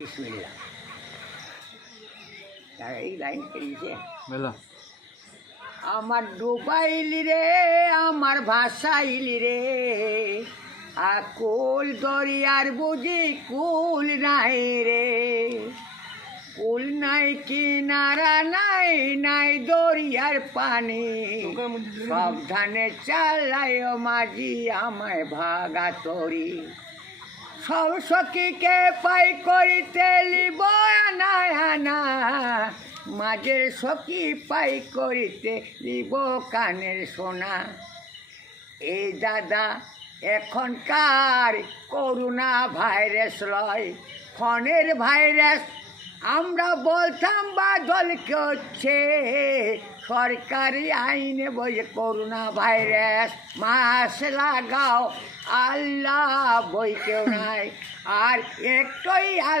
বিসমিল্লাহ। এই লাইন পেয়েছে আমার ডুবাইলি রে আমার ভাসাইলি রে কুল দরিয়ার বুঝি কুল নাই রে, কুল নাই কিনারা নাই নাই দরিয়ার পানি, সাবধানে চালায় মাঝি আমায় ভাগা তরি, সব সখীকে পাই করিতে লিব আনা আনা, মাঝের সখী পাই করিতে লিব কানের সোনা। এই দাদা এখনকার করোনা ভাইরাস লয়, ফোনের ভাইরাস আমরা বলতাম বাদল হচ্ছে, সরকারি আইনে বই করোনা ভাইরাস মাস লাগাও আল্লাহ বই কেউ নাই, আর একটাই